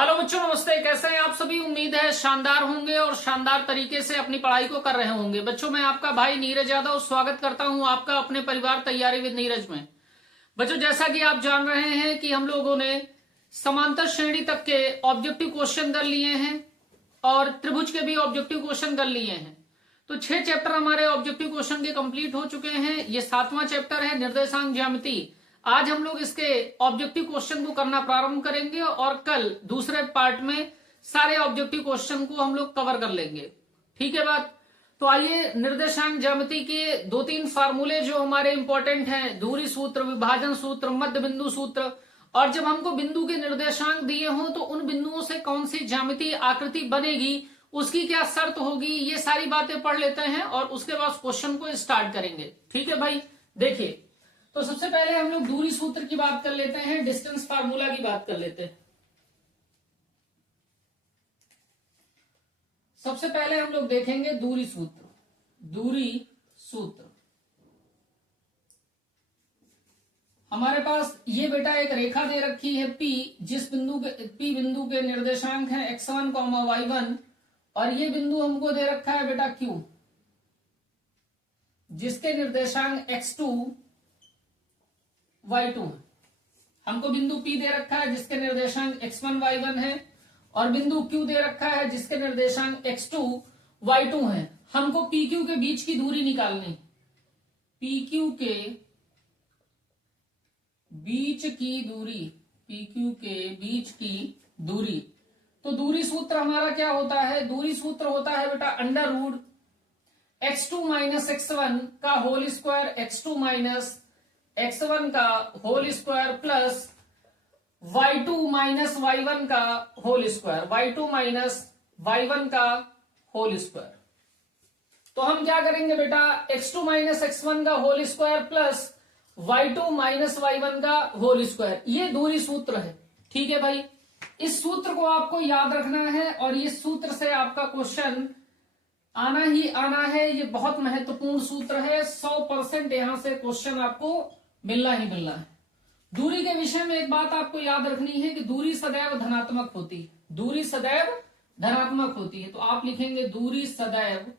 Hello बच्चों, नमस्ते। कैसे हैं आप सभी? उम्मीद है शानदार होंगे और शानदार तरीके से अपनी पढ़ाई को कर रहे होंगे। बच्चों, मैं आपका भाई नीरज यादव स्वागत करता हूं आपका अपने परिवार तैयारी विद नीरज में। बच्चों, जैसा कि आप जान रहे हैं कि हम लोगों ने समांतर श्रेणी तक के ऑब्जेक्टिव क्वेश्चन कर लिए हैं और त्रिभुज के भी ऑब्जेक्टिव क्वेश्चन कर लिए हैं। तो 6 चैप्टर हमारे ऑब्जेक्टिव क्वेश्चन के कंप्लीट हो चुके हैं। ये 7वां चैप्टर है, निर्देशांक ज्यामिति। आज हम लोग इसके ऑब्जेक्टिव क्वेश्चन को करना प्रारंभ करेंगे और कल दूसरे पार्ट में सारे ऑब्जेक्टिव क्वेश्चन को हम लोग कवर कर लेंगे। ठीक है बात? तो आइए, निर्देशांक ज्यामिति के 2-3 फार्मूले जो हमारे इंपॉर्टेंट हैं, दूरी सूत्र, विभाजन सूत्र, मध्य बिंदु सूत्र, और जब हमको बिंदु के निर्देशांक दिए हों तो उन बिंदुओं से कौन सी ज्यामिति आकृति बनेगी, उसकी क्या शर्त होगी, ये सारी बातें पढ़ लेते हैं और उसके बाद क्वेश्चन को स्टार्ट करेंगे। ठीक है भाई? देखिए, तो सबसे पहले हम लोग दूरी सूत्र की बात कर लेते हैं, डिस्टेंस फार्मूला की बात कर लेते हैं। सबसे पहले हम लोग देखेंगे दूरी सूत्र। दूरी सूत्र हमारे पास ये बेटा एक रेखा दे रखी है P, जिस P बिंदु के निर्देशांक है x1, y1, और ये बिंदु हमको दे रखा है बेटा Q, जिसके निर्देशांक x2, y2 है। हमको बिंदु P दे रखा है जिसके निर्देशांक x1, y1 है, और बिंदु Q दे रखा है जिसके निर्देशांक x2, y2 है। हमको PQ के बीच की दूरी निकालनी। PQ के बीच की दूरी, PQ के बीच की दूरी। तो दूरी सूत्र हमारा क्या होता है? दूरी सूत्र होता है बेटा under root x2 minus x1 का whole square, x2 minus x1 का whole square, plus y2 minus y1 का whole square, y2 minus y1 का होल स्क्वायर। तो हम क्या करेंगे बेटा? x2 माइनस x1 का whole square plus y2 minus y1 का होल स्क्वायर, ये दूरी सूत्र है। ठीक है भाई? इस सूत्र को आपको याद रखना है और इस सूत्र से आपका क्वेश्चन आना ही आना है। ये बहुत महत्वपूर्ण सूत्र है, 100% यहां से क्वेश्चन आपको मिलना ही मिलना है। दूरी के विषय में एक बात आपको याद रखनी है कि दूरी सदैव धनात्मक होती है। दूरी सदैव धनात्मक होती है। तो आप लिखेंगे दूरी सदैव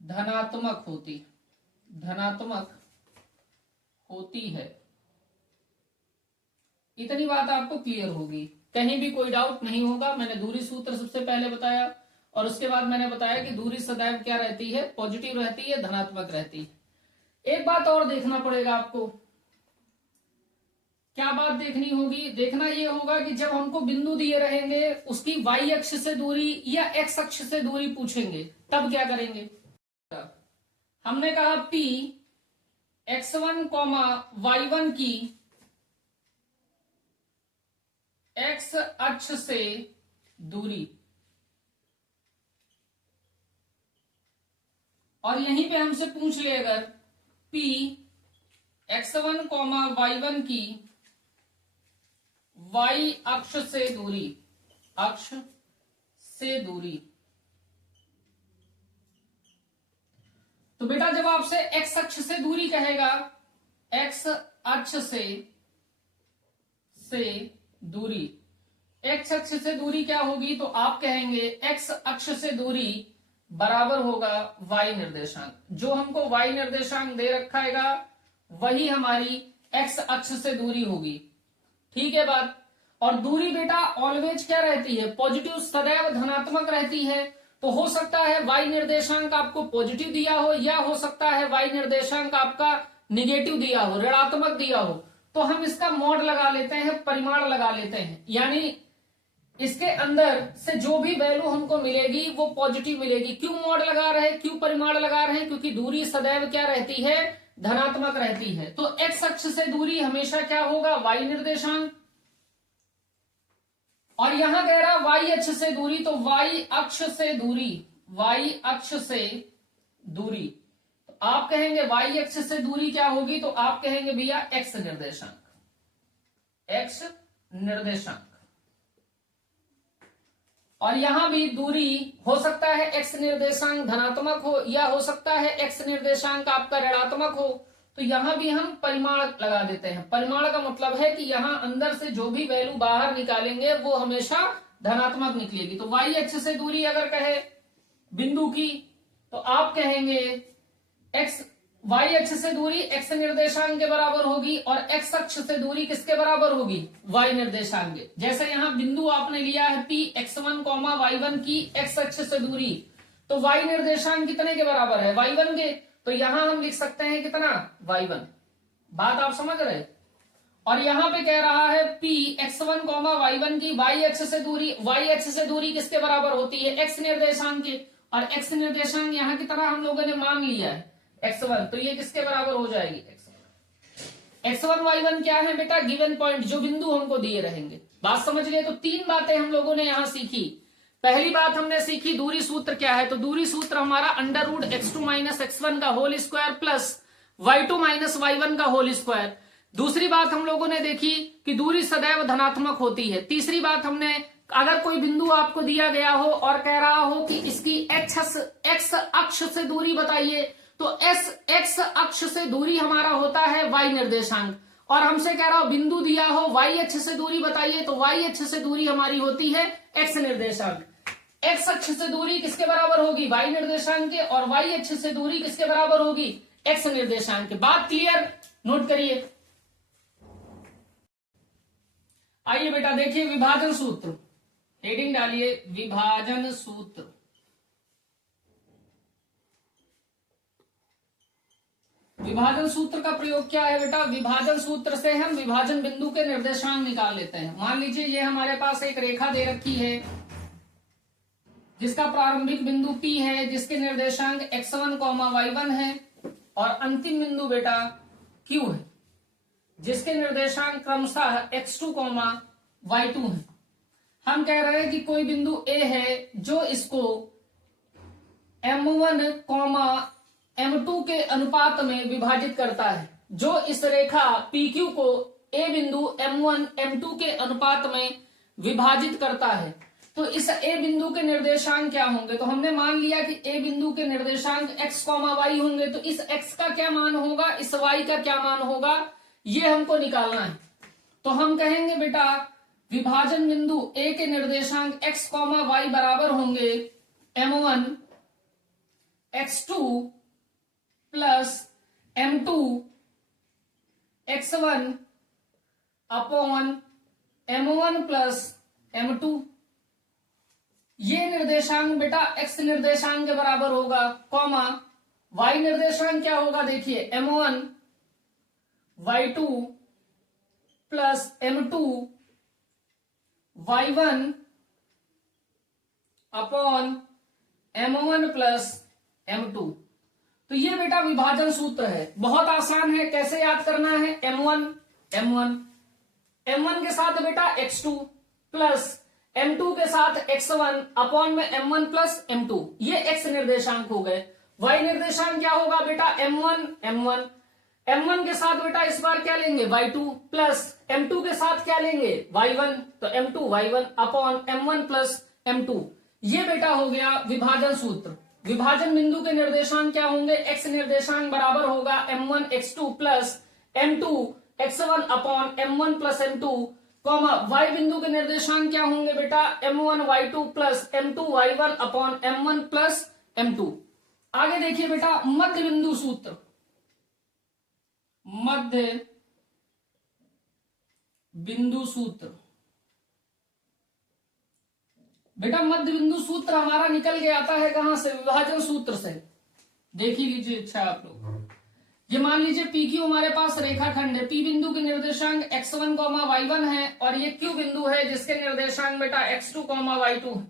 धनात्मक होती है। इतनी बात आपको क्लियर होगी, कहीं भी कोई डाउट नहीं होगा। मैंने दूरी सूत्र सबसे पहले बताया और उसके बाद मैंने बताया कि दूरी सदैव क्या रहती है? पॉजिटिव रहती है, धनात्मक रहती है। एक बात और देखना पड़ेगा आपको। क्या बात देखनी होगी? देखना यह होगा कि जब हमको बिंदु दिए रहेंगे, उसकी y अक्ष से दूरी या x अक्ष से दूरी पूछेंगे, तब क्या करेंगे? हमने कहा P x1, y1 की x अक्ष से दूरी, और यहीं पे हमसे पूछ ले अगर P x1, y1 की y अक्ष से दूरी, तो बेटा जब आपसे x अक्ष से दूरी कहेगा, x अक्ष से दूरी, x अक्ष से दूरी क्या होगी? तो आप कहेंगे x अक्ष से दूरी बराबर होगा y निर्देशांक। जो हमको y निर्देशांक दे रखा है वही हमारी x अक्ष से दूरी होगी। ठीक है बात? और दूरी बेटा ऑलवेज क्या रहती है? पॉजिटिव, सदैव धनात्मक रहती है। तो हो सकता है y निर्देशांक आपको पॉजिटिव दिया हो, या हो सकता है y निर्देशांक आपका निगेटिव दिया हो, ऋणात्मक दिया हो। तो हम इसका मॉड लगा लेते हैं, परिमाण लगा लेते हैं, यानी इसके अंदर से जो भी वैल्यू हमको मिलेगी वो पॉजिटिव मिलेगी। क्यों मॉड लगा रहे हैं, क्यों परिमाण लगा रहे हैं? क्योंकि दूरी सदैव क्या रहती है? धनात्मक रहती है। तो x अक्ष से दूरी हमेशा क्या होगा? y निर्देशांक। और यहां कह रहा y अक्ष से दूरी, तो y अक्ष से दूरी, तो आप कहेंगे y अक्ष से दूरी क्या होगी? तो आप कहेंगे भैया x निर्देशांक। और यहां भी दूरी हो सकता है x निर्देशांक धनात्मक हो, या हो सकता है x निर्देशांक आपका ऋणात्मक हो। तो यहां भी हम परिमाण लगा देते हैं। परिमाण का मतलब है कि यहां अंदर से जो भी वैल्यू बाहर निकालेंगे वो हमेशा धनात्मक निकलेगी। तो वाई अक्ष से दूरी अगर कहे बिंदु की, तो आप कहेंगे एक्स, वाई अक्ष से दूरी एक्स निर्देशांक के बराबर होगी और एक्स अक्ष से दूरी किसके बराबर होगी, वाई निर्देशांक के। जैसे यहाँ बिंदु आपने लिया है पी, x1, y1 की एक्स अक्ष से दूरी, तो वाई निर्देशांक कितने के बराबर है, y1 के। तो यहां हम लिख सकते हैं कितना, y1। बात आप समझ रहे। और यहां पे कह रहा है p x1, y1 की y अक्ष से दूरी, y अक्ष से दूरी किसके बराबर होती है, x निर्देशांक के। और x निर्देशांक यहां की तरह हम लोगों ने मान लिया है x1, तो ये किसके बराबर हो जाएगी, x1 y1 क्या है बेटा, गिवन पॉइंट, जो बिंदु हमको दिए रहेंगे। बात समझ गए। तो तीन बातें हम लोगों ने यहां सीखी। पहली बात हमने सीखी दूरी सूत्र क्या है, तो दूरी सूत्र हमारा √x2 - x1 का whole square plus y2 - y1 का होल स्क्वायर। दूसरी बात हम लोगों ने देखी कि दूरी सदैव धनात्मक होती है। तीसरी बात हमने, अगर कोई बिंदु आपको दिया गया हो और कह रहा हो कि इसकी एक्स अक्ष से दूरी बताइए, तो एक्स अक्ष से दूरी हमारा होता है वाई निर्देशांक। और हमसे कह रहा हो बिंदु दिया हो वाई अक्ष से दूरी बताइए, तो वाई अक्ष से दूरी हमारी होती है एक्स निर्देशांक। एक्स अक्ष से दूरी किसके बराबर होगी, वाई निर्देशांक के, और वाई अक्ष से दूरी किसके बराबर होगी, एक्स निर्देशांक के। बात क्लियर, नोट करिए। आइए बेटा देखिए विभाजन सूत्र, हेडिंग डालिए विभाजन सूत्र। विभाजन सूत्र का प्रयोग क्या है बेटा, विभाजन सूत्र से हम विभाजन बिंदु के निर्देशांक निकाल लेते हैं। मान लीजिए ये हमारे पास एक रेखा दे रखी है जिसका प्रारंभिक बिंदु P है, जिसके निर्देशांक x1, y1 है, और अंतिम बिंदु बेटा Q है जिसके निर्देशांक क्रमशः x2, y2 है। हम कह रहे हैं कि कोई बिंदु A है जो इसको m1, m2 के अनुपात में विभाजित करता है, जो इस रेखा PQ को A बिंदु m1, m2 के अनुपात में विभाजित करता है। तो इस A बिंदु के निर्देशांक क्या होंगे, तो हमने मान लिया कि A बिंदु के निर्देशांक x, y होंगे। तो इस x का क्या मान होगा, इस y का क्या मान होगा, ये हमको निकालना है। तो हम कहेंगे बेटा विभाजन बिंदु A के निर्देशांक x, y बराबर होंगे m1 x2 plus m2 x1 upon m1 plus m2। ये निर्देशांक बेटा x निर्देशांक के बराबर होगा, y निर्देशांक क्या होगा, देखिए m1 y2 plus m2 y1 upon m1 plus m2। तो ये बेटा विभाजन सूत्र है, बहुत आसान है। कैसे याद करना है, m1 के साथ बेटा x2 प्लस m2 के साथ x1 अपॉन में m1 प्लस m2, ये x निर्देशांक हो गए। y निर्देशांक क्या होगा बेटा, m1 के साथ बेटा इस बार क्या लेंगे, y2 प्लस m2 के साथ क्या लेंगे, y1, तो m2 y1 upon m1 plus m2। ये बेटा हो गया विभाजन सूत्र। विभाजन बिंदु के निर्देशांक क्या होंगे, x निर्देशांक बराबर होगा m1 x2 plus m2 x1 upon m1 plus m2, y बिंदु के निर्देशांक क्या होंगे बेटा, m1 y2 plus m2 y1 upon m1 plus m2। आगे देखिए बेटा मध्य बिंदु सूत्र, मध्य बिंदु सूत्र। बेटा मध्य बिंदु सूत्र हमारा निकल के आता है कहां से, विभाजन सूत्र से। देख ही लीजिए अच्छा आप लोग। ये मान लीजिए PQ हमारे पास रेखाखंड है, P बिंदु के निर्देशांक x1, y1 है, और ये Q बिंदु है जिसके निर्देशांक बेटा x2, y2 है।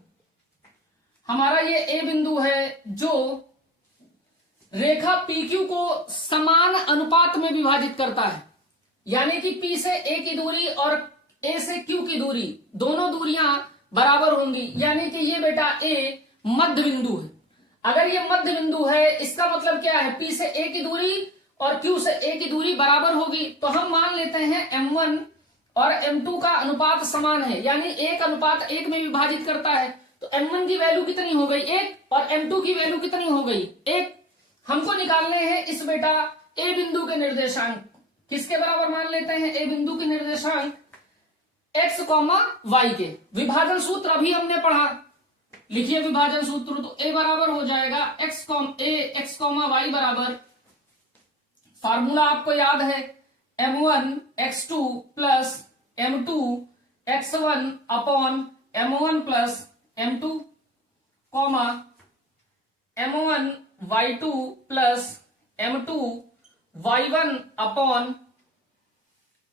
हमारा ये A बिंदु है जो रेखा PQ को समान अनुपात में विभाजित करता है, यानी कि P से A की दूरी और A से Q की दूरी, दोनों दूरियां बराबर होंगी, यानी कि ये बेटा A मध्य बिंदु है। अगर ये मध्य बिंदु है इसका मतलब क्या है, P से A की दूरी और Q से A की दूरी बराबर होगी। तो हम मान लेते हैं m1 और m2 का अनुपात समान है, यानी 1:1 में विभाजित करता है। तो m1 की वैल्यू कितनी हो गई, 1, और m2 की वैल्यू कितनी हो गई, 1। हमको निकालने हैं इस बेटा ए बिंदु के निर्देशांक किसके बराबर मान लेते हैं? ए बिंदु के निर्देशांक x कॉमा वाई के। विभाजन सूत्र अभी हमने पढ़ा, लिखिए विभाजन सूत्र। तो ए बराबर हो जाएगा एक्स कॉमा वाई बराबर, फार्मूला आपको याद है, m1 x2 plus m2 x1 upon m1 plus m2 comma m1 y2 plus m2 y1 upon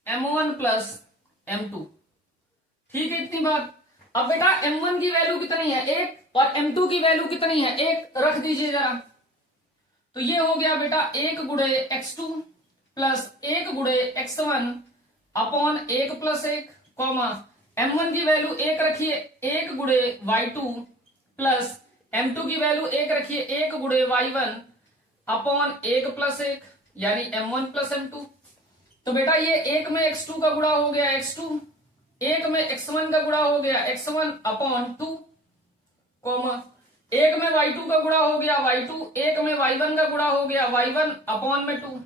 m1 plus m2। ठीक है, इतनी बात। अब बेटा m1 की वैल्यू कितनी है? 1, और m2 की वैल्यू कितनी है? 1 रख दीजिए जरा। तो ये हो गया बेटा 1 गुणे x2 प्लस 1 गुणे x1 upon 1 plus 1 comma m1 की वैल्यू 1 रखिए 1 गुणे y2 प्लस m2 की वैल्यू 1 रखिए 1 गुणे y1 अपॉन 1 प्लस 1 यानी m1 प्लस m2। तो बेटा ये 1 में x2 का गुणा हो गया x2, 1 में x1 का गुणा हो गया x1 अपॉन 2 कॉमा 1 में y2 का गुणा हो गया y2, 1 में y1 का गुणा हो गया y1 अपॉन में 2।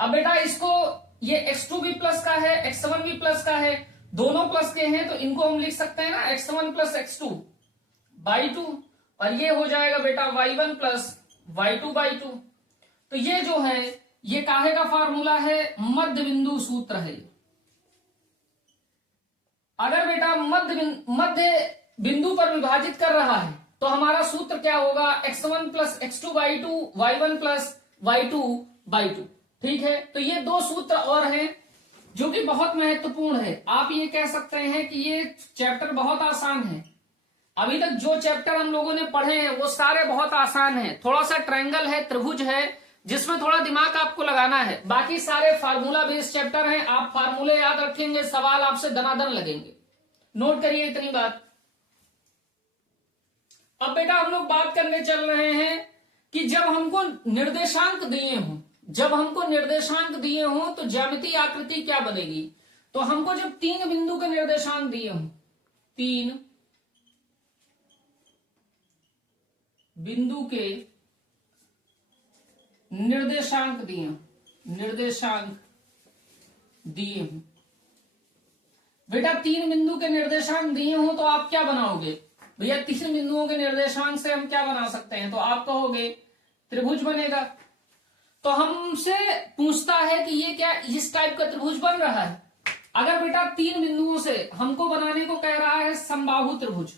अब बेटा इसको, ये x2 भी प्लस का है, x1 भी प्लस का है, दोनों प्लस के हैं, तो इनको हम लिख सकते हैं ना x1 प्लस x2 बाई 2, और ये हो जाएगा बेटा y1 प्लस y2 बाई 2। तो ये जो है ये काहे का फार्मूला है? मध्य बिंदु सूत्र है। अगर बेटा मध्य बिंदु पर विभाजित कर रहा है तो हमारा सूत्र क्या होगा? x1 plus x2 by 2 y1 plus y2 by 2। ठीक है, तो ये दो सूत्र और हैं जो कि बहुत महत्वपूर्ण है। आप ये कह सकते हैं कि ये चैप्टर बहुत आसान है। अभी तक जो चैप्टर हम लोगों ने पढ़े हैं वो सारे बहुत आसान हैं। थोड़ा सा ट्रायंगल है, त्रिभुज है, जिसमें थोड़ा दिमाग आपको लगाना है। बाकी सारे फार्मूला बेस्ड चैप्टर हैं। आप फार्मूले याद रखेंगे, सवाल आपसे दनादन लगेंगे। नोट करिए इतनी बात। अब बेटा हम लोग बात करने चल रहे हैं कि जब हमको निर्देशांक दिए हों तो ज्यामितीय आकृति क्या बनेगी। तो हमको जब 3 बिंदु के निर्देशांक दिए हों, 3 बिंदु के निर्देशांक दिए हों बेटा, 3 बिंदु के निर्देशांक दिए हो तो आप क्या बनाओगे? भैया 3 बिंदुओं के निर्देशांक से हम क्या बना सकते हैं? तो आप कहोगे त्रिभुज बनेगा। तो हमसे पूछता है कि ये क्या इस टाइप का त्रिभुज बन रहा है? अगर बेटा 3 बिंदुओं से हमको बनाने को कह रहा है समबाहु त्रिभुज,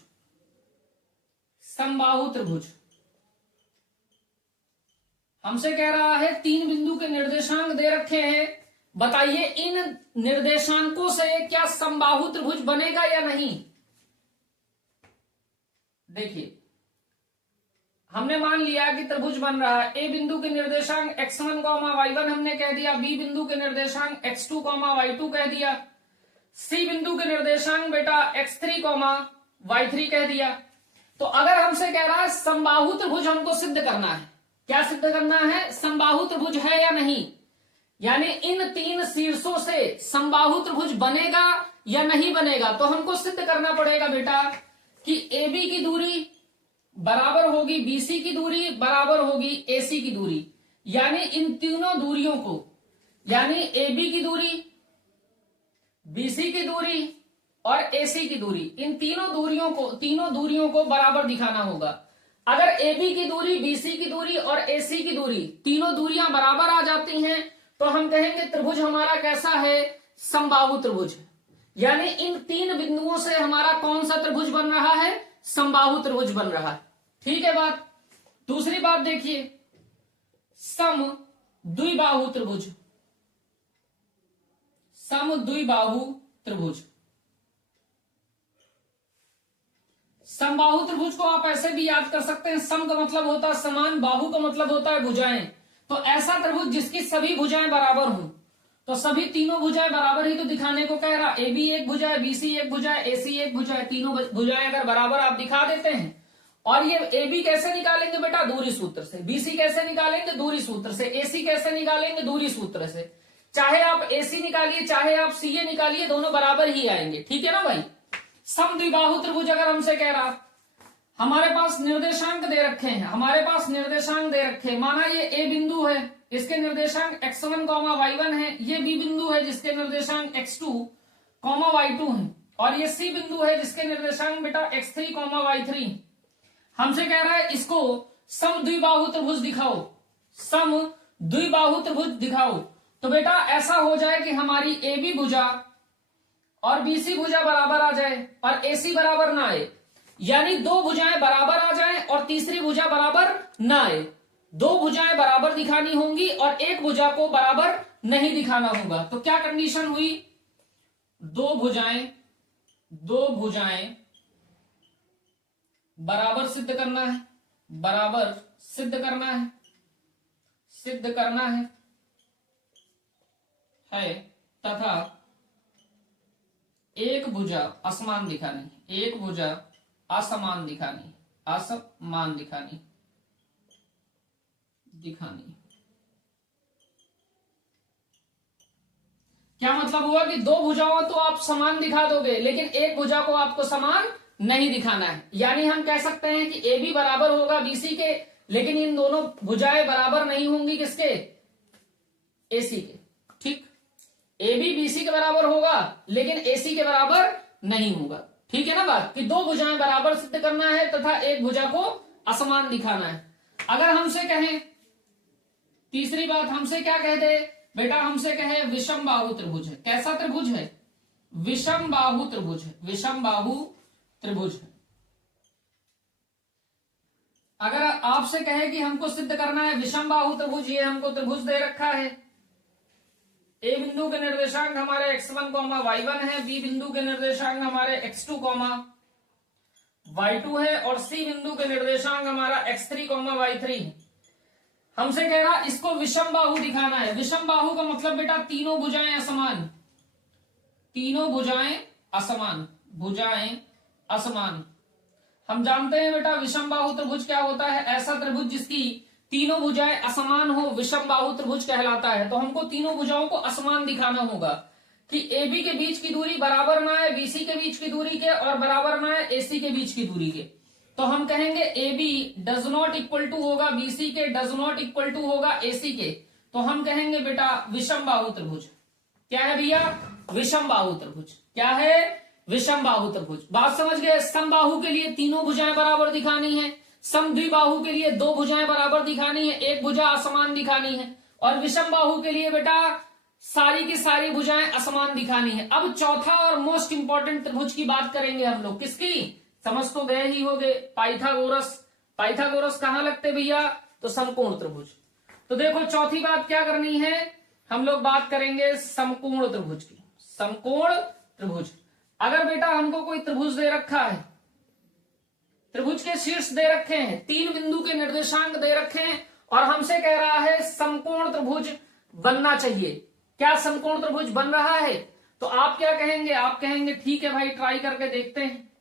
हमसे कह रहा है 3 बिंदु के निर्देशांक दे रखे हैं, बताइए इन निर्देशांकों से क्या समबाहु त्रिभुज बनेगा या नहीं। देखिए हमने मान लिया कि त्रिभुज बन रहा है। ए बिंदु के निर्देशांक x1, y1 हमने कह दिया, बी बिंदु के निर्देशांक x2, y2 कह दिया, सी बिंदु के निर्देशांक बेटा x3, y3 कह दिया। तो अगर हमसे कह रहा है समबाहु त्रिभुज हमको सिद्ध करना है, क्या सिद्ध करना है? समबाहु त्रिभुज है या नहीं, यानी इन 3 शीर्षों से समबाहु त्रिभुज बनेगा या नहीं बनेगा। तो हमको सिद्ध करना पड़ेगा बेटा कि AB की दूरी बराबर होगी BC की दूरी बराबर होगी AC की दूरी, यानी इन तीनों दूरियों को, यानी AB की दूरी, BC की दूरी और AC की दूरी, इन तीनों दूरियों को बराबर दिखाना होगा। अगर AB की दूरी, BC की दूरी और AC की दूरी, तीनों दूरियां बराबर आ जाती हैं तो हम कहेंगे त्रिभुज हमारा कैसा है? समबाहु त्रिभुज। यानी इन 3 बिंदुओं से हमारा कौन सा त्रिभुज बन रहा है? समबाहु त्रिभुज बन रहा है। ठीक है बात। दूसरी बात देखिए, सम द्विबाहु त्रिभुज, समबाहु त्रिभुज को आप ऐसे भी याद कर सकते हैं, सम का मतलब होता है समान, बाहु का मतलब होता है भुजाएं। तो ऐसा त्रिभुज जिसकी सभी भुजाएं बराबर हों, तो सभी तीनों भुजाएं बराबर ही तो दिखाने को कह रहा। AB एक भुजा है, BC एक भुजा है, AC एक भुजा है, तीनों भुजाएं अगर बराबर आप दिखा देते हैं। और ये AB कैसे निकालेंगे बेटा? दूरी सूत्र से। BC कैसे निकालेंगे? दूरी सूत्र से। AC कैसे निकालेंगे? दूरी सूत्र से। चाहे आप AC निकालिए, चाहे आप CA निकालिए, दोनों बराबर ही आएंगे। ठीक है ना भाई। सम द्विबाहु त्रिभुज अगर हमसे कह रहा, हमारे पास निर्देशांक दे रखे हैं, माना ये ए बिंदु है, इसके निर्देशांक x1, y1 है, ये बी बिंदु है जिसके निर्देशांक x2, y2 है, और ये सी बिंदु है जिसके निर्देशांक बेटा x3, y3। हमसे कह रहा है इसको समद्विबाहु त्रिभुज दिखाओ। तो बेटा ऐसा हो जाए कि हमारी ए बी भुजा और बीसी भुजा बराबर आ जाए और एसी बराबर ना आए, यानी दो भुजाएं बराबर आ जाएं और तीसरी भुजा बराबर ना आए। दो भुजाएं बराबर दिखानी होंगी और एक भुजा को बराबर नहीं दिखाना होगा। तो क्या कंडीशन हुई? दो भुजाएं बराबर सिद्ध करना है तथा एक भुजा असमान दिखानी। क्या मतलब हुआ कि दो भुजाओं तो आप समान दिखा दोगे लेकिन एक भुजा को आपको समान नहीं दिखाना है। यानी हम कह सकते हैं कि ए बी बराबर होगा बीसी के, लेकिन इन दोनों भुजाएं बराबर नहीं होंगी किसके? एसी के। ठीक, ए बी बीसी के बराबर होगा लेकिन एसी के बराबर नहीं होगा। ठीक है ना बात, कि दो भुजाएं बराबर सिद्ध करना है तथा एक भुजा को असमान दिखाना है। अगर हमसे कहें, तीसरी बात हमसे क्या कह दे बेटा, हमसे कहे विषम बाहु त्रिभुज है। कैसा त्रिभुज है? विषम बाहु त्रिभुज है। अगर आपसे कहे कि हमको सिद्ध करना है विषम बाहु त्रिभुज, ये हमको त्रिभुज दे रखा है। ए बिंदु के निर्देशांक हमारे x1, y1 है, बी बिंदु के निर्देशांक हमारे x2, y2 है, और सी बिंदु के निर्देशांक हमारा x3, y3 है। हमसे कह रहा इसको विषम बाहु दिखाना है। विषम बाहु का मतलब बेटा तीनों भुजाएं असमान। हम जानते हैं बेटा विषम बाहु त्रिभुज क्या होता है? ऐसा त्रिभुज जिसकी तीनों भुजाएं असमान हो विषम बाहु त्रिभुज कहलाता है। तो हमको तीनों भुजाओं को असमान दिखाना होगा कि AB के बीच की दूरी बराबर ना है BC के बीच की दूरी के और बराबर ना है AC के बीच की दूरी के। तो हम कहेंगे AB does not equal to होगा BC के, डज नॉट इक्वल टू होगा AC के। तो हम कहेंगे बेटा विषम बाहु त्रिभुज। क्या है भैया? विषम बाहु त्रिभुज। क्या है? विषम बाहु त्रिभुज। बात समझ गए? समबाहु के लिए तीनों भुजाएं बराबर दिखानी है, समद्विबाहु के लिए दो भुजाएं बराबर दिखानी है, एक भुजा असमान दिखानी है, और विषम बाहु के लिए बेटा सारी की सारी भुजाएं असमान दिखानी है। अब चौथा और मोस्ट इंपॉर्टेंट त्रिभुज की बात करेंगे हम लोग। किसकी? समझ तो गए ही होगे, पाइथागोरस कहां लगते भैया? तो समकोण त्रिभुज। तो देखो चौथी बात क्या करनी है, हम लोग बात करेंगे समकोण त्रिभुज की। समकोण त्रिभुज, अगर बेटा हमको कोई त्रिभुज दे रखा है, त्रिभुज के शीर्ष दे रखे हैं, तीन बिंदु के निर्देशांक दे रखे हैं और हमसे कह रहा है समकोण त्रिभुज बनना चाहिए। क्या समकोण त्रिभुज बन रहा है? तो आप क्या कहेंगे? आप कहेंगे ठीक है भाई, ट्राई करके देखते हैं।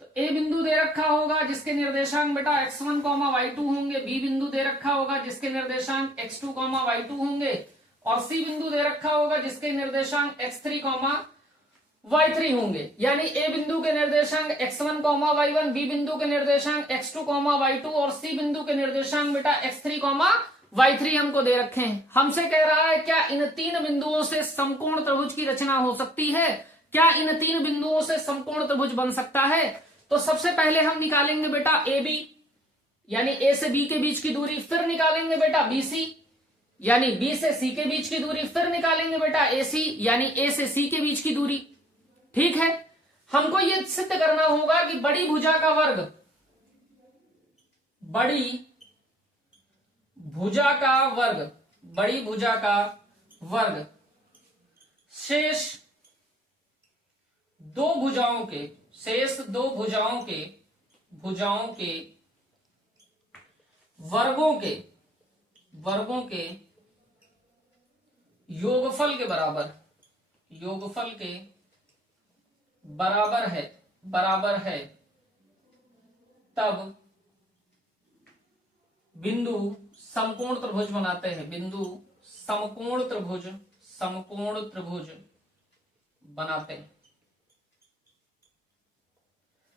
तो ए बिंदु दे रखा होगा जिसके निर्देशांक बेटा x1, y2 होंगे, बी बिंदु दे रखा होगा जिसके निर्देशांक x2, y2 होंगे, और सी बिंदु दे रखा होगा जिसके निर्देशांक x3, y3 होंगे। यानी ए बिंदु के निर्देशांक x1, y1, बी बिंदु के निर्देशांक x2, y2 और सी बिंदु के निर्देशांक बेटा x3, y3 हमको दे रखे हैं। हमसे कह रहा है क्या इन तीन बिंदुओं से समकोण त्रिभुज की रचना हो सकती है? क्या इन तीन बिंदुओं से समकोण त्रिभुज बन सकता है? तो सबसे पहले हम निकालेंगे बेटा ए बी, यानी ए से बी के बीच की दूरी, फिर निकालेंगे बेटा बी सी, यानी बी से सी के बीच की दूरी, फिर निकालेंगे बेटा ए सी, यानी ए से सी के बीच की दूरी। ठीक है, हमको यह सिद्ध करना होगा कि बड़ी भुजा का वर्ग शेष दो भुजाओं के वर्गों के योगफल के बराबर है तब बिंदु समकोण त्रिभुज बनाते हैं। बिंदु समकोण त्रिभुज बनाते हैं।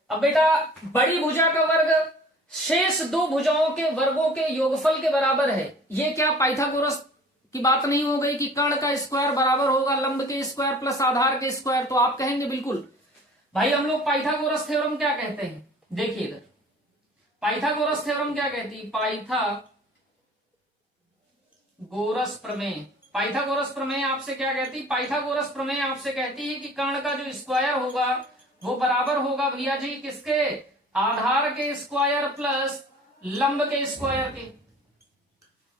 अब बेटा बड़ी भुजा का वर्ग शेष दो भुजाओं के वर्गों के योगफल के बराबर है। ये क्या पाइथागोरस की बात नहीं हो गई कि कर्ण का स्क्वायर बराबर होगा लंब के स्क्वायर प्लस आधार के स्क्वायर? तो आप कहेंगे बिल्कुल भाई हम लोग पाइथागोरस थ्योरम क्या कहते हैं, देखिए इधर पाइथागोरस थ्योरम क्या कहती है, पाइथागोरस प्रमेय। पाइथागोरस प्रमेय आपसे क्या कहती है, पाइथागोरस प्रमेय आपसे कहती है कि कर्ण का जो स्क्वायर होगा वो बराबर होगा भैया जी किसके, आधार के स्क्वायर प्लस लंब के स्क्वायर के।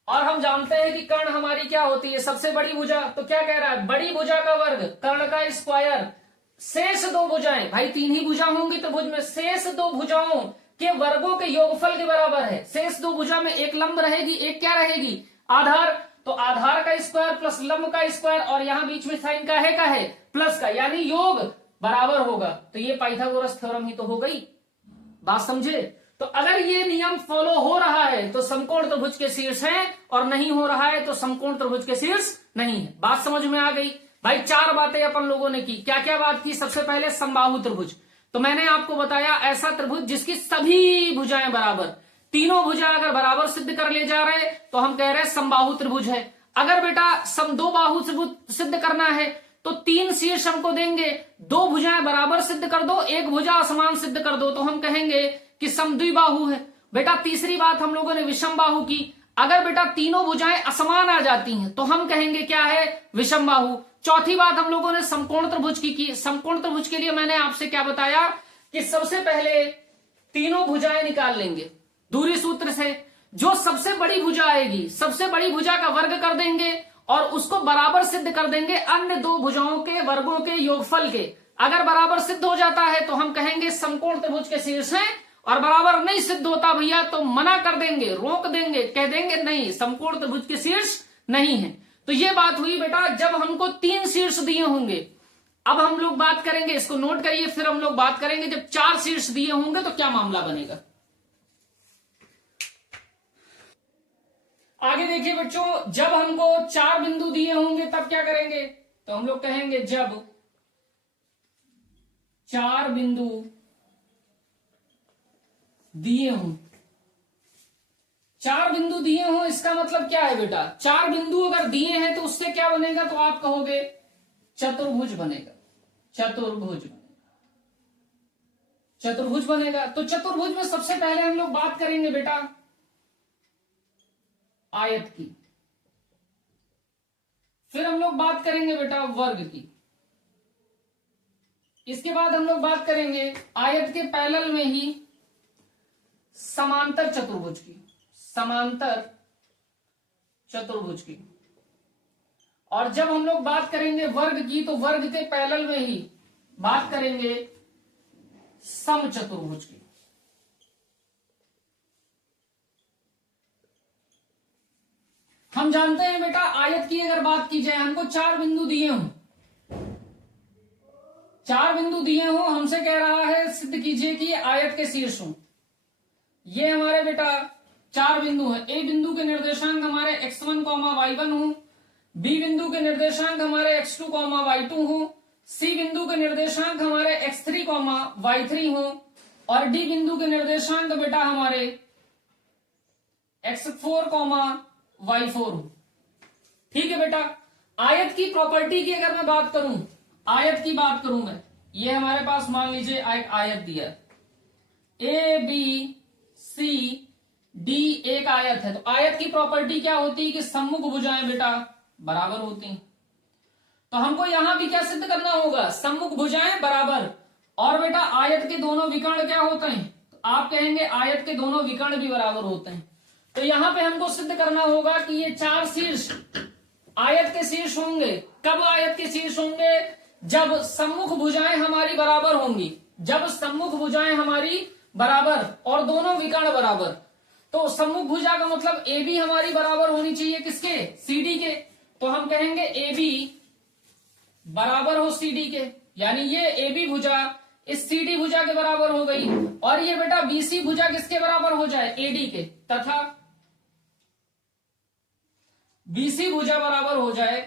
और हम जानते हैं कि कर्ण हमारी क्या होती है, सबसे बड़ी भुजा। तो क्या कह रहा है, बड़ी भुजा का वर्ग कर्ण का स्क्वायर शेष दो भुजाएं, भाई तीन ही भुजा होंगी तो भुज में शेष दो भुजाओं के वर्गों के योगफल के बराबर है। शेष दो भुजा में एक लंब रहेगी, एक क्या रहेगी, आधार। तो आधार का स्क्वायर प्लस लंब का स्क्वायर और यहां बीच में साइन का है प्लस का, यानी योग बराबर होगा। तो ये पाइथागोरस थ्योरम ही तो हो गई, बात समझे। तो अगर ये नियम फॉलो हो रहा है तो समकोण त्रिभुज के शीर्ष है, और नहीं हो रहा है तो समकोण त्रिभुज के शीर्ष नहीं है। बात समझ में आ गई भाई। चार बातें अपन लोगों ने की, क्या क्या बात की, सबसे पहले समबाहु त्रिभुज। तो मैंने आपको बताया ऐसा त्रिभुज जिसकी सभी भुजाएं बराबर, तीनों भुजा अगर बराबर सिद्ध कर ले जा रहे तो हम कह रहे हैं समबाहु त्रिभुज है। अगर बेटा दो बाहु त्रिभुज सिद्ध करना है तो तीन शीर्ष हमको देंगे, दो भुजाएं बराबर सिद्ध कर दो, एक भुजा असमान सिद्ध कर दो, तो हम कहेंगे कि समद्विबाहु है। बेटा तीसरी बात हम लोगों ने विषम बाहु की। अगर बेटा तीनों भुजाएं असमान आ जाती हैं तो हम कहेंगे क्या है, विषम बाहु। चौथी बात हम लोगों ने समकोण त्रिभुज की। समकोण त्रिभुज के लिए मैंने आपसे क्या बताया कि सबसे पहले तीनों भुजाएं निकाल लेंगे दूरी सूत्र से। जो सबसे बड़ी भुजा आएगी, सबसे बड़ी भुजा का वर्ग कर देंगे और उसको बराबर सिद्ध कर देंगे अन्य दो भुजाओं के वर्गों के योगफल के। अगर बराबर सिद्ध हो जाता है तो हम कहेंगे समकोण त्रिभुज के शीर्ष है, और बराबर नहीं सिद्ध होता भैया तो मना कर देंगे, रोक देंगे, कह देंगे नहीं समकोण त्रिभुज के शीर्ष नहीं है। तो ये बात हुई बेटा जब हमको तीन शीर्ष दिए होंगे। अब हम लोग बात करेंगे, इसको नोट करिए, फिर हम लोग बात करेंगे जब चार शीर्ष दिए होंगे तो क्या मामला बनेगा। आगे देखिए बच्चों, जब हमको चार बिंदु दिए होंगे तब क्या करेंगे, तो हम लोग कहेंगे जब चार बिंदु दिए हों। चार बिंदु दिए हों इसका मतलब क्या है बेटा, चार बिंदु अगर दिए हैं तो उससे क्या बनेगा, तो आप कहोगे चतुर्भुज बनेगा, चतुर्भुज बनेगा, चतुर्भुज बनेगा। तो चतुर्भुज में सबसे पहले हम लोग बात करेंगे बेटा आयत की, फिर हम लोग बात करेंगे बेटा वर्ग की, इसके बाद हम लोग बात करेंगे आयत के पैरेलल में ही समांतर चतुर्भुज की, समांतर चतुर्भुज की। और जब हम लोग बात करेंगे वर्ग की तो वर्ग के पैरेलल में ही बात करेंगे समचतुर्भुज की। हम जानते हैं बेटा आयत की अगर बात की जाए, हमको चार बिंदु दिए हों, चार बिंदु दिए हों, हमसे कह रहा है सिद्ध कीजिए कि आयत के शीर्ष हों। ये हमारे बेटा चार बिंदु हैं। ए बिंदु के निर्देशांक हमारे x1, y1 हो, बी बिंदु के निर्देशांक हमारे x2, y2 हो, सी बिंदु के निर्देशांक हमारे x3, y3 हो, और डी बिंदु के निर्देशांक बेटा हमारे x4, y4 हो। ठीक है बेटा। आयत की प्रॉपर्टी की अगर मैं बात करूं, आयत की बात करूं मैं, ये हमारे पास मान लीजिए आयत दिया ए बी सी डी एक आयत है। तो आयत की प्रॉपर्टी क्या होती है कि सम्मुख भुजाएं बेटा बराबर होती हैं। तो हमको यहां भी क्या सिद्ध करना होगा, सम्मुख भुजाएं बराबर। और बेटा आयत के दोनों विकर्ण क्या होते हैं, तो आप कहेंगे आयत के दोनों विकर्ण भी बराबर होते हैं। तो यहां पे हमको सिद्ध करना होगा कि ये चार शीर्ष आयत के शीर्ष होंगे। कब आयत के शीर्ष होंगे, जब सम्मुख भुजाएं हमारी बराबर होंगी, जब सम्मुख भुजाएं हमारी बराबर और दोनों विकर्ण बराबर। तो सम्मुख भुजा का मतलब ए बी हमारी बराबर होनी चाहिए किसके, सीडी के। तो हम कहेंगे ए बी बराबर हो सीडी के, यानी ये ए बी भुजा इस सीडी भुजा के बराबर हो गई, और ये बेटा बीसी भुजा किसके बराबर हो जाए, एडी के, तथा बीसी भुजा बराबर हो जाए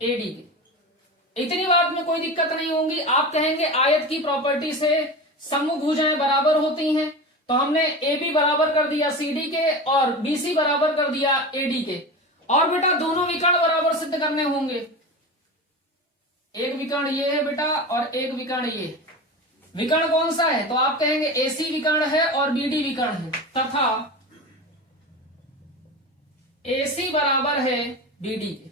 एडी के। इतनी बात में कोई दिक्कत नहीं होगी। आप कहेंगे आयत की प्रॉपर्टी से सम्मुख भुजाएं बराबर होती हैं, तो हमने ए बी बराबर कर दिया सी डी के और बी सी बराबर कर दिया ए डी के। और बेटा दोनों विकर्ण बराबर सिद्ध करने होंगे। एक विकर्ण ये है बेटा और एक विकर्ण ये। विकर्ण कौन सा है? तो आप कहेंगे एसी विकर्ण है और बीडी विकर्ण है, तथा एसी बराबर है बीडी के।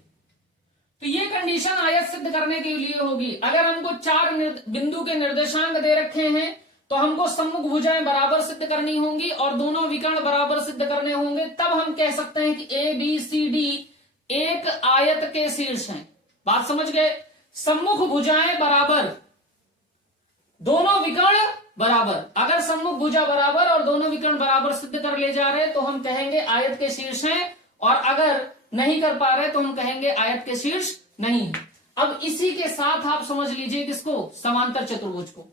तो ये कंडीशन आयत सिद्ध करने के लिए होगी। अगर हमको 4 बिंदु के निर्देशांक दे रखे हैं तो हमको सम्मुख भुजाएं बराबर सिद्ध करनी होंगी और दोनों विकर्ण बराबर सिद्ध करने होंगे, तब हम कह सकते हैं कि ए बी सी डी एक आयत के शीर्ष हैं। बात समझ गए? सम्मुख भुजाएं बराबर, दोनों विकर्ण बराबर। अगर सम्मुख भुजा बराबर और दोनों विकर्ण बराबर सिद्ध कर ले जा रहे तो हम कहेंगे आयत के शीर्ष हैं, और अगर नहीं कर पा रहे तो हम कहेंगे आयत के शीर्ष नहीं है। अब इसी के साथ आप समझ लीजिए किसको? समांतर चतुर्भुज को।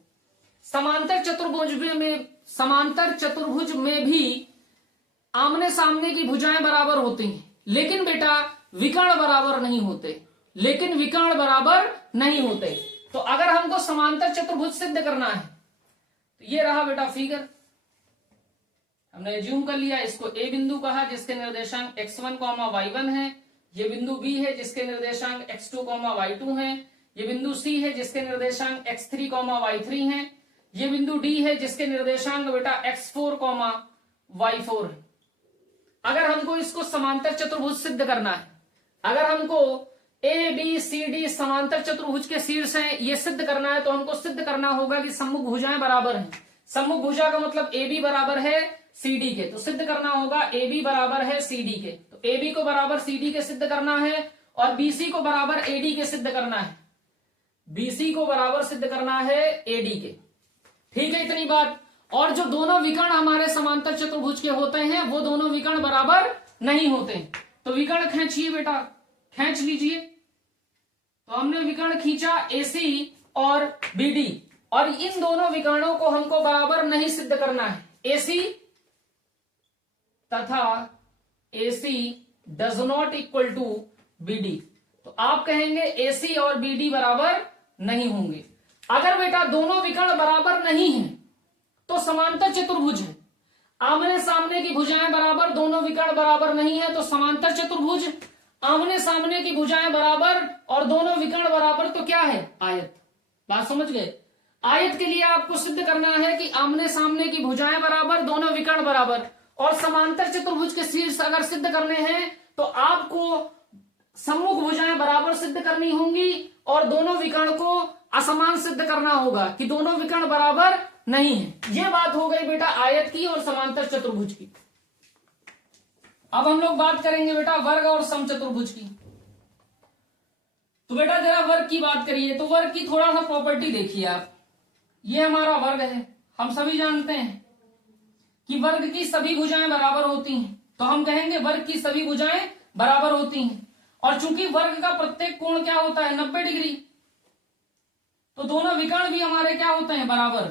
समांतर चतुर्भुज में भी आमने सामने की भुजाएं बराबर होती हैं, लेकिन बेटा विकर्ण बराबर नहीं होते। तो अगर हमको समांतर चतुर्भुज सिद्ध करना है तो ये रहा बेटा फिगर। हमने एज्यूम कर लिया, इसको ए बिंदु कहा जिसके निर्देशांक x1, y1 है। ये बिंदु बी है जिसके निर्देशांक x2, y2 है। ये बिंदु सी है जिसके निर्देशांक x3, y3 है। ये बिंदु डी है जिसके निर्देशांक बेटा x4, y4 है। अगर हमको इसको समांतर चतुर्भुज सिद्ध करना है, अगर हमको ए बी सी डी समांतर चतुर्भुज के शीर्ष हैं ये सिद्ध करना है, तो हमको सिद्ध करना होगा कि सम्मुख भुजाएं बराबर हैं। सम्मुख भुजा का मतलब ए बी बराबर है सी डी के, तो सिद्ध करना होगा ए बी बराबर है सी डी के। तो ए बी को बराबर सी डी के सिद्ध करना है और बीसी को बराबर ए डी के सिद्ध करना है। बीसी को बराबर सिद्ध करना है ए डी के। ठीक है, इतनी बात। और जो दोनों विकर्ण हमारे समांतर चतुर्भुज के होते हैं वो दोनों विकर्ण बराबर नहीं होते। तो विकर्ण खींचिए बेटा, खींच लीजिए। तो हमने विकर्ण खींचा एसी और बीडी, और इन दोनों विकर्णों को हमको बराबर नहीं सिद्ध करना है। एसी तथा AC does not equal to BD. तो आप कहेंगे एसी और बीडी बराबर नहीं होंगे। अगर बेटा दोनों विकर्ण बराबर नहीं हैं तो समांतर चतुर्भुज है। आमने सामने की भुजाएं बराबर, दोनों विकर्ण बराबर नहीं है तो समांतर चतुर्भुज। आमने सामने की भुजाएं बराबर और दोनों विकर्ण बराबर तो क्या है? आयत। बात समझ गए? आयत के लिए आपको सिद्ध करना है कि आमने सामने की भुजाएं बराबर, दोनों विकर्ण बराबर। और समांतर चतुर्भुज के शीर्ष अगर सिद्ध करने हैं तो आपको सम्मुख भुजाएं बराबर सिद्ध करनी होंगी और दोनों विकर्ण को असमान सिद्ध करना होगा कि दोनों विकर्ण बराबर नहीं है। यह बात हो गई बेटा आयत की और समांतर चतुर्भुज की। अब हम लोग बात करेंगे बेटा वर्ग और समचतुर्भुज की। तो बेटा जरा वर्ग की बात करिए। तो वर्ग की थोड़ा सा प्रॉपर्टी देखिए आप। ये हमारा वर्ग है, हम सभी जानते हैं कि वर्ग की सभी भुजाएं बराबर होती हैं, तो हम कहेंगे वर्ग की सभी भुजाएं बराबर होती हैं। और चूंकि वर्ग का प्रत्येक कोण क्या होता है? 90 डिग्री। तो दोनों विकर्ण भी हमारे क्या होते हैं? बराबर।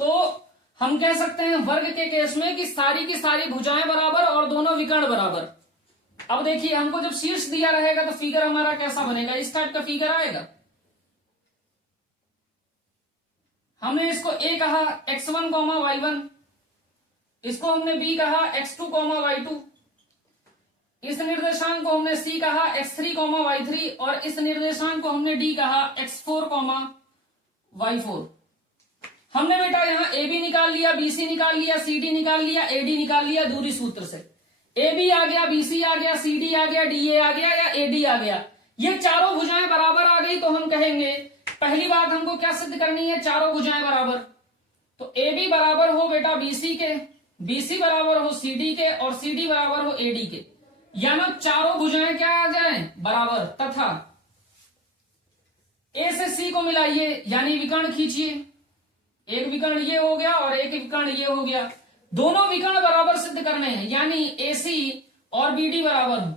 तो हम कह सकते हैं वर्ग के केस में कि सारी की सारी भुजाएं बराबर और दोनों विकर्ण बराबर। अब देखिए हमको जब शीर्ष दिया रहेगा तो फिगर हमारा कैसा बनेगा? इस टाइप का फिगर आएगा। हमने इसको ए कहा x1, y1, इसको हमने बी कहा x2, y2, इस निर्देशांक को हमने सी कहा x3, y3 और इस निर्देशांक को हमने डी कहा x4, y4। हमने बेटा यहां ए बी निकाल लिया, बी सी निकाल लिया, सी डी निकाल लिया, ए डी निकाल लिया दूरी सूत्र से। ए बी आ गया, बी सी आ गया, सी डी आ गया, डी ए आ गया या ए डी आ गया। ये चारों भुजाएं बराबर आ गई तो हम कहेंगे पहली बात हमको क्या सिद्ध करनी है? चारों भुजाएं बराबर। तो ए बी बराबर हो बेटा बी सी के, बी सी बराबर हो सी डी के और सी डी बराबर हो ए डी के। यानी चारों भुजाएं क्या आ जाए? बराबर। तथा ए से सी को मिलाइए यानी विकर्ण खींचिए। एक विकर्ण ये हो गया और एक विकर्ण ये हो गया। दोनों विकर्ण बराबर सिद्ध करने हैं यानी एसी और बीडी बराबर हो।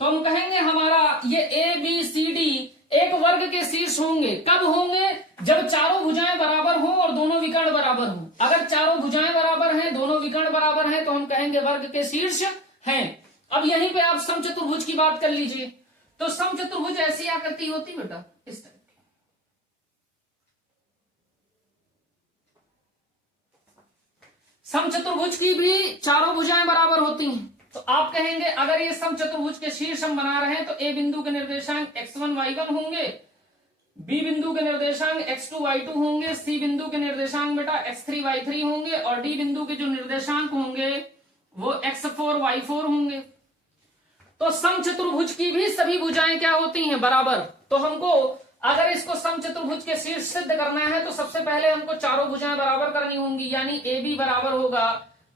तो हम कहेंगे हमारा ये ए बी सी डी एक वर्ग के शीर्ष होंगे। कब होंगे? जब चारों भुजाएं बराबर हो और दोनों विकर्ण बराबर हो। अगर चारों भुजाएं बराबर हैं, दोनों विकर्ण बराबर हैं तो हम कहेंगे वर्ग के शीर्ष हैं। अब यहीं पे आप समचतुर्भुज की बात कर लीजिए। तो समचतुर्भुज ऐसी आकृति होती बेटा इस टाइप की। समचतुर्भुज की भी चारों भुजाएं बराबर होती हैं। तो आप कहेंगे अगर ये समचतुर्भुज के शीर्ष हम बना रहे हैं तो ए बिंदु के निर्देशांक x1 y1 होंगे, बी बिंदु के निर्देशांक x2 y2 होंगे, सी बिंदु के निर्देशांक बेटा x3 y3 होंगे और डी बिंदु के जो निर्देशांक होंगे वो x4 y4 होंगे। तो समचतुर्भुज की भी सभी भुजाएं क्या होती हैं? बराबर। तो हमको अगर इसको समचतुर्भुज के शीर्ष सिद्ध करना है तो सबसे पहले हमको चारों भुजाएं बराबर करनी होंगी, यानी ए बी बराबर होगा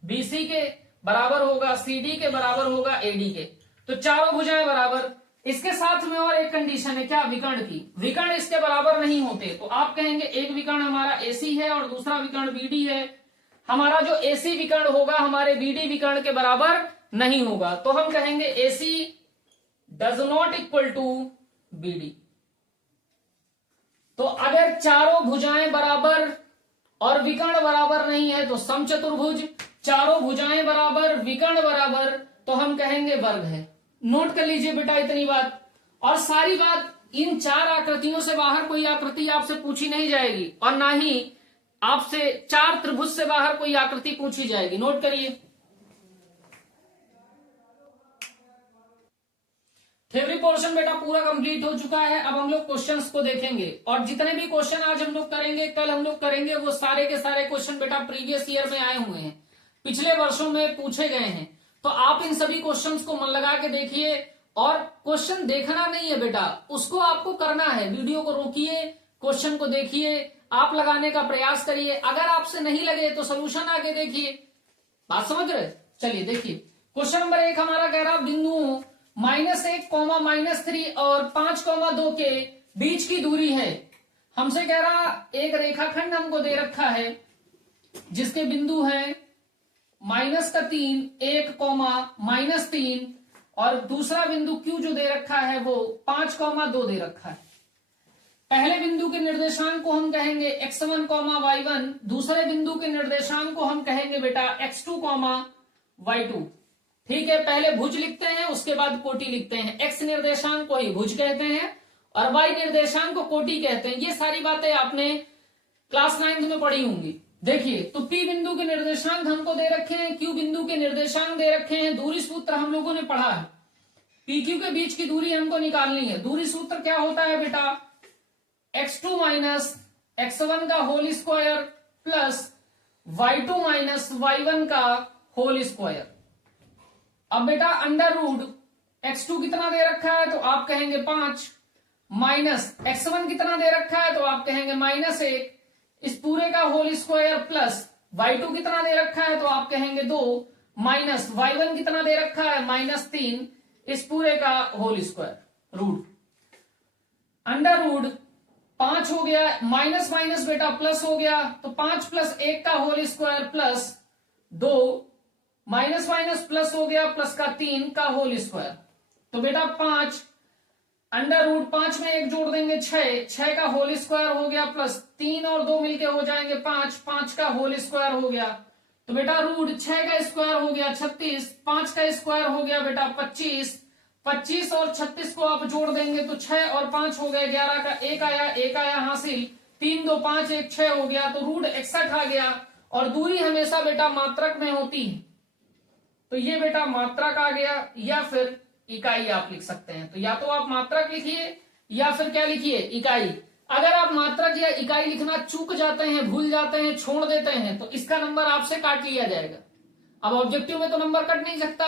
बीसी के, बराबर होगा सीडी के, बराबर होगा एडी के। तो चारों भुजाएं बराबर। इसके साथ में और एक कंडीशन है, क्या? विकर्ण की। विकर्ण इसके बराबर नहीं होते। तो आप कहेंगे एक विकर्ण हमारा एसी है और दूसरा विकर्ण बीडी है। हमारा जो एसी विकर्ण होगा हमारे बीडी विकर्ण के बराबर नहीं होगा। तो हम कहेंगे AC does not equal to BD. तो अगर चारों भुजाएं बराबर और विकर्ण बराबर नहीं है तो समचतुर्भुज, चारों भुजाएं बराबर विकर्ण बराबर तो हम कहेंगे वर्ग है। नोट कर लीजिए बेटा इतनी बात। और सारी बात, इन चार आकृतियों से बाहर कोई आकृति आपसे पूछी नहीं जाएगी और ना ही आपसे चार त्रिभुज से बाहर कोई आकृति पूछी जाएगी। नोट करिए। थ्योरी पोर्शन बेटा पूरा कंप्लीट हो चुका है। अब हम लोग क्वेश्चंस को देखेंगे और जितने भी क्वेश्चन आज हम लोग करेंगे, कल हम लोग करेंगे, वो सारे के सारे क्वेश्चन बेटा प्रीवियस ईयर में आए हुए हैं, पिछले वर्षों में पूछे गए हैं। तो आप इन सभी क्वेश्चंस को मन लगा के देखिए। और क्वेश्चन देखना नहीं है बेटा, उसको आपको करना है। वीडियो को रोकिए, क्वेश्चन को देखिए, आप लगाने का प्रयास करिए। अगर आपसे नहीं लगे तो सोल्यूशन आगे देखिए। बात समझ रहे? चलिए देखिए, क्वेश्चन नंबर 1 हमारा कह रहा बिंदु -1, -3 और 5,2 के बीच की दूरी है। हमसे कह रहा एक रेखाखंड हमको दे रखा है जिसके बिंदु है -3, 1, -3 और दूसरा बिंदु Q जो दे रखा है वो 5,2 दे रखा है। पहले बिंदु के निर्देशांक को हम कहेंगे x1, y1, दूसरे बिंदु के निर्देशांक को हम कहेंगे बेटा x2, y2। ठीक है, पहले भुज लिखते हैं उसके बाद कोटि लिखते हैं। x निर्देशांक को ही भुज कहते हैं और y निर्देशांक को कोटि कहते हैं। ये सारी बातें आपने क्लास 9th में पढ़ी होंगी। देखिए, तो P बिंदु के निर्देशांक हमको दे रखे हैं, Q बिंदु के निर्देशांक दे रखे हैं। दूरी सूत्र हम लोगों ने पढ़ा है, PQ के बीच की दूरी हमको निकालनी है। दूरी सूत्र क्या होता है बेटा? x2 माइनस x1 का whole square plus y2 minus y1 का होल स्क्वायर। अब बेटा अंडर रूट x2 कितना दे रखा है तो आप कहेंगे 5, माइनस x1 कितना दे रखा है तो आप कहेंगे -1, इस पूरे का होल स्क्वायर प्लस y2 कितना दे रखा है तो आप कहेंगे 2, माइनस y1 कितना दे रखा है -3, इस पूरे का whole square root. Under root 5 हो गया, माइनस माइनस बेटा प्लस हो गया, तो 5 + 1 का whole square plus 2, minus minus plus हो गया, प्लस का 3 का होल स्क्वायर। तो बेटा 5 अंडर रूट 5 में 1 जोड़ देंगे 6 का होल स्क्वायर हो गया, प्लस 3 और 2 मिलके हो जाएंगे 5 का होल स्क्वायर हो गया। तो बेटा रूट 6 का स्क्वायर हो गया 36, 5 का स्क्वायर हो गया बेटा 25 और 36 को आप जोड़ देंगे तो 6 और 5 हो गए 11 का 1 आया हासिल, 3 2 5 1 6 हो गया, तो रूट 61 आ गया। और दूरी हमेशा बेटा मात्रक में होती है, तो ये बेटा मात्रक आ गया, या फिर इकाई आप लिख सकते हैं। तो या तो आप मात्रक लिखिए या फिर क्या लिखिए, इकाई। अगर आप मात्रक या इकाई लिखना चूक जाते हैं, भूल जाते हैं, छोड़ देते हैं तो इसका नंबर आपसे काट लिया जाएगा। अब ऑब्जेक्टिव में तो नंबर कट नहीं सकता,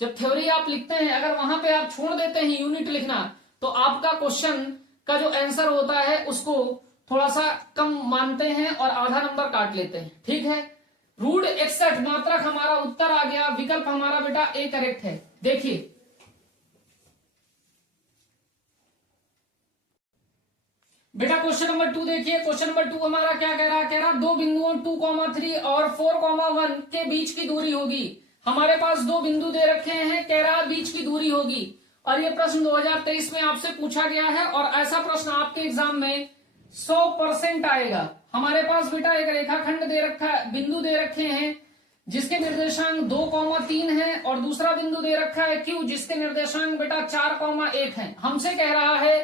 जब थ्योरी आप लिखते हैं अगर वहां पे आप छोड़ देते हैं यूनिट लिखना तो आपका क्वेश्चन का जो आंसर होता है उसको थोड़ा सा कम मानते हैं और आधा नंबर काट लेते हैं। ठीक है, रूट 61 मात्रक हमारा उत्तर आ गया, विकल्प हमारा बेटा ए करेक्ट है। देखिए बेटा क्वेश्चन नंबर 2 देखिए। क्वेश्चन नंबर 2 हमारा क्या कह रहा है? दो बिंदुओं 2,3 और 4,1 के बीच की दूरी होगी। हमारे पास दो बिंदु दे रखे हैं, कह रहा बीच की दूरी होगी। और ये प्रश्न 2023 में आपसे पूछा गया है और ऐसा प्रश्न आपके एग्जाम में 100% आएगा। हमारे पास बेटा एक रेखाखंड दे रखा है, बिंदु दे रखे हैं जिसके निर्देशांक 2,3 है और दूसरा बिंदु दे रखा है Q जिसके निर्देशांक बेटा 4,1 है। हमसे कह रहा है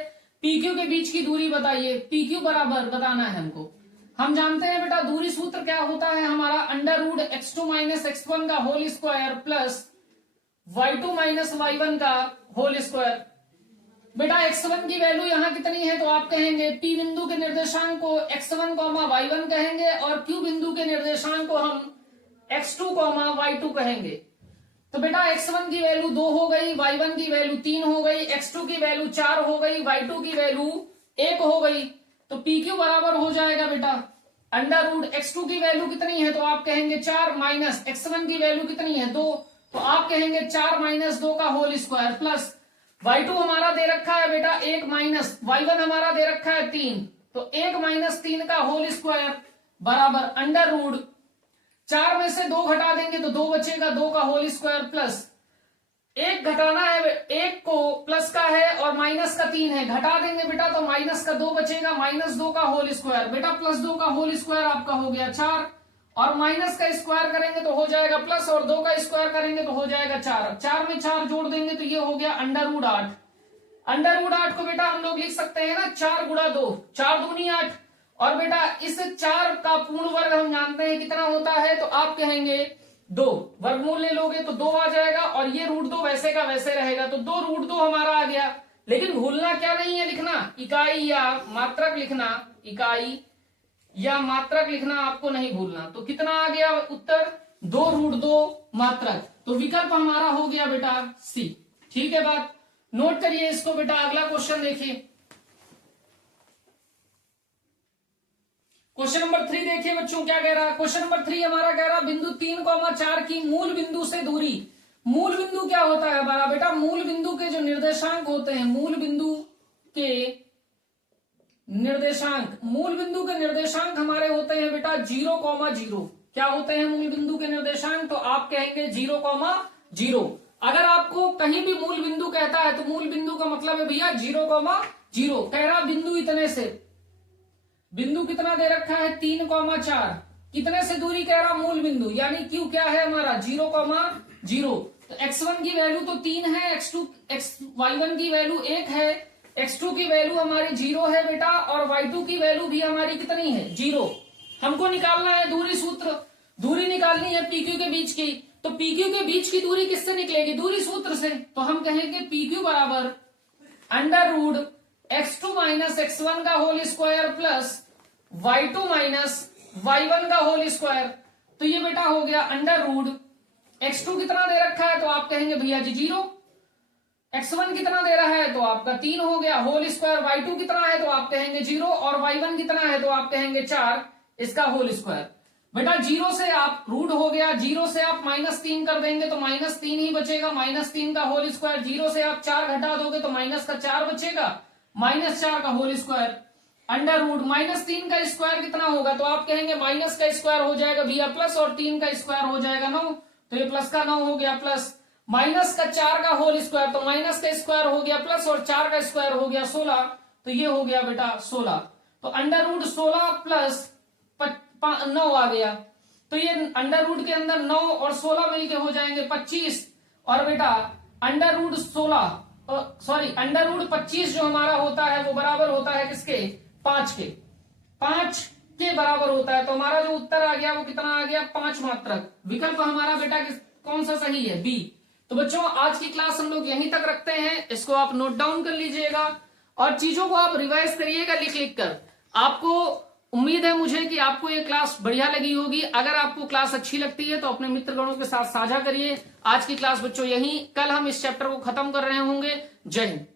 PQ के बीच की दूरी बताइए। PQ बराबर बताना है हमको, हम जानते हैं बेटा दूरी सूत्र क्या होता है हमारा, under root x2 minus x1 का whole square plus y2 minus y1 का होल स्क्वायर। बेटा x1 की वैल्यू यहां कितनी है तो आप कहेंगे P बिंदु के निर्देशांक को x1, y1 कहेंगे और Q बिंदु के निर्देशांक को हम x2, y2 कहेंगे। तो बेटा x1 की वैल्यू 2 हो गई, y1 की वैल्यू 3 हो गई, x2 की वैल्यू 4 हो गई, y2 की वैल्यू 1 हो गई। तो PQ बराबर हो जाएगा बेटा अंडर रूट x2 की वैल्यू कितनी है तो आप कहेंगे 4 माइनस x1 की वैल्यू कितनी है 2, तो आप कहेंगे 4 माइनस 2 का होल स्क्वायर प्लस y2 हमारा दे रखा है बेटा 1 माइनस y1 हमारा दे रखा है 3, तो 1 माइनस 3 का होल स्क्वायर बराबर अंडर रूट 4 में से 2 घटा देंगे तो 2 बचेगा, 2 का होल स्क्वायर प्लस 1 घटाना है, 1 को प्लस का है और माइनस का 3 है, घटा देंगे बेटा तो माइनस का 2 बचेगा, माइनस 2 का होल स्क्वायर बेटा प्लस 2 का होल स्क्वायर आपका हो गया 4 और माइनस का स्क्वायर करेंगे तो हो जाएगा प्लस और 2 का स्क्वायर करेंगे तो हो जाएगा 4, 4 में 4 जोड़ देंगे तो ये हो गया अंडर रूट 8। अंडर रूट 8 को बेटा हम लोग लिख सकते हैं ना 4 गुणा 2, 4 दूनी 8 और बेटा इस 4 का पूर्ण वर्ग हम जानते हैं कितना होता है तो आप कहेंगे 2, वर्गमूल ले लोगे तो 2 आ जाएगा और ये रूट 2 वैसे का वैसे रहेगा तो 2 रूट 2 हमारा आ गया। लेकिन भूलना क्या नहीं है लिखना, इकाई या मात्रक लिखना, इकाई या मात्रक लिखना आपको नहीं भूलना। तो कितना आ गया उत्तर 2 रूट 2 मात्रक, तो विकल्प हमारा हो गया बेटा सी। ठीक है बात, नोट करिए इसको बेटा। अगला क्वेश्चन देखिए, क्वेश्चन नंबर 3 देखिए बच्चों क्या कह रहा है। क्वेश्चन नंबर 3 हमारा कह रहा बिंदु 3,4 की मूल बिंदु से दूरी। मूल बिंदु क्या होता है हमारा बेटा, मूल बिंदु के जो निर्देशांक होते हैं, मूल बिंदु के निर्देशांक, मूल बिंदु के निर्देशांक हमारे होते हैं बेटा 0,0। क्या होते हैं मूल बिंदु के निर्देशांक तो आप कहेंगे 0,0। अगर आपको कहीं भी मूल बिंदु कहता है तो मूल बिंदु का मतलब है भैया 0,0। कह रहा बिंदु इतने से, बिंदु कितना दे रखा है 3,4, कितने से दूरी कह रहा मूल बिंदु, यानी Q क्या है हमारा 0,0। तो x1 की वैल्यू तो 3 है, y1 की वैल्यू 1 है, x2 की वैल्यू हमारी 0 है बेटा और y2 की वैल्यू भी हमारी कितनी है 0। हमको निकालना है दूरी सूत्र, दूरी निकालनी है PQ के बीच की, तो PQ के बीच की दूरी किससे निकलेगी, दूरी सूत्र से। तो हम कहेंगे PQ बराबर under root x2 minus x1 का whole square plus y2 minus y1 का होल स्क्वायर। तो ये बेटा हो गया अंडर रूट x2 कितना दे रखा है तो आप कहेंगे भैया जी 0, x1 कितना दे रहा है तो आपका 3 हो गया, होल स्क्वायर y2 कितना है तो आप कहेंगे 0 और y1 कितना है तो आप कहेंगे 4, इसका होल स्क्वायर। बेटा 0 से आप रूट हो गया, 0 से आप -3 कर देंगे तो -3 ही बचेगा, -3 का होल स्क्वायर। 0 से आप 4 घटा दोगे तो माइनस का 4 बचेगा, -4 का होल स्क्वायर अंडर रूट -3 का स्क्वायर कितना होगा तो आप कहेंगे माइनस का स्क्वायर हो जाएगा भैया प्लस और 3 का स्क्वायर हो जाएगा 9, तो ये प्लस का 9 हो गया प्लस माइनस का 4 का होल स्क्वायर, तो माइनस का स्क्वायर हो गया प्लस और 4 का स्क्वायर हो गया 16, तो ये हो गया बेटा 16। तो अंडर रूट 16 प्लस 9 आ गया, तो ये अंडर रूट के अंदर 9 और 16 मिलके हो जाएंगे 25 और बेटा अंडर रूट 25 जो हमारा होता है वो बराबर होता है किसके 5 के, 5 के बराबर होता है। तो हमारा जो उत्तर आ गया वो कितना आ गया 5 मात्रक। विकल्प हमारा बेटा कौन सा सही है बी। तो बच्चों आज की क्लास हम लोग यहीं तक रखते हैं, इसको आप नोट डाउन कर लीजिएगा और चीजों को आप रिवाइज करिएगा लिख लिख कर। आपको उम्मीद है मुझे कि आपको ये क्लास बढ़िया लगी होगी। अगर आपको क्लास अच्छी लगती है तो अपने मित्रगणों के साथ साझा करिए। आज की क्लास बच्चों यहीं, कल हम इस चैप्टर को खत्म कर रहे होंगे। जय हिंद।